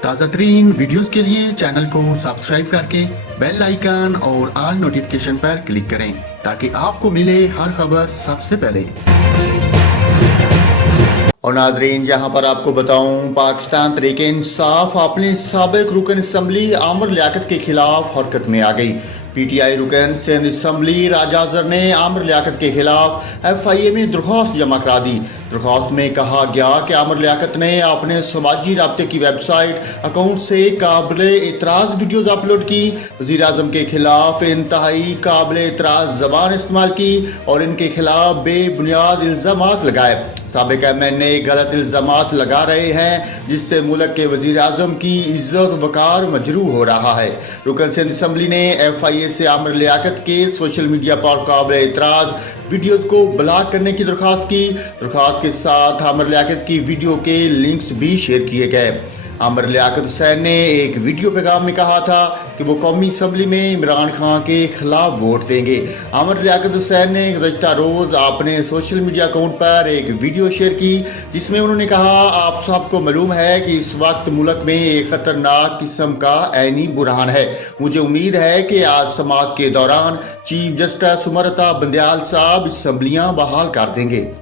تازہ ترین ویڈیوز کے لیے چینل کو سبسکرائب کر کے بیل آئیکن اور آل نوٹیفیکیشن پر کلک کریں تاکہ آپ کو ملے ہر خبر سب سے پہلے۔ اور ناظرین، یہاں پر آپ کو بتاؤں، پاکستان تحریک انصاف اپنے سابق رکن اسمبلی عامر لیاقت کے خلاف حرکت میں آ گئی۔ پی ٹی آئی رکن سندھ اسمبلی راجہ اظہر نے عامر لیاقت کے خلاف ایف آئی اے میں درخواست جمع کرا دی۔ درخواست میں کہا گیا کہ عامر لیاقت نے اپنے سماجی رابطے کی ویب سائٹ اکاؤنٹ سے قابل اعتراض ویڈیوز اپلوڈ کی، وزیر اعظم کے خلاف انتہائی قابل اعتراض زبان استعمال کی اور ان کے خلاف بے بنیاد الزامات لگائے۔ سابق ایم این اے غلط الزامات لگا رہے ہیں جس سے ملک کے وزیر اعظم کی عزت وقار مجروح ہو رہا ہے۔ رکن سندھ اسمبلی نے ایف آئی اے سے عامر لیاقت کے سوشل میڈیا پر قابل اعتراض ویڈیوز کو بلاک کرنے کی درخواست کی۔ درخواست کے ساتھ عامر لیاقت کی ویڈیو کے لنکس بھی شیئر کیے گئے۔ عامر لیاقت حسین نے ایک ویڈیو پیغام میں کہا تھا کہ وہ قومی اسمبلی میں عمران خان کے خلاف ووٹ دیں گے۔ عامر لیاقت حسین نے گزشتہ روز اپنے سوشل میڈیا اکاؤنٹ پر ایک ویڈیو شیئر کی جس میں انہوں نے کہا، آپ سب کو معلوم ہے کہ اس وقت ملک میں ایک خطرناک قسم کا عینی بحران ہے۔ مجھے امید ہے کہ آج سماعت کے دوران چیف جسٹس عمر عطا بندیال صاحب اسمبلیاں بحال کر دیں گے۔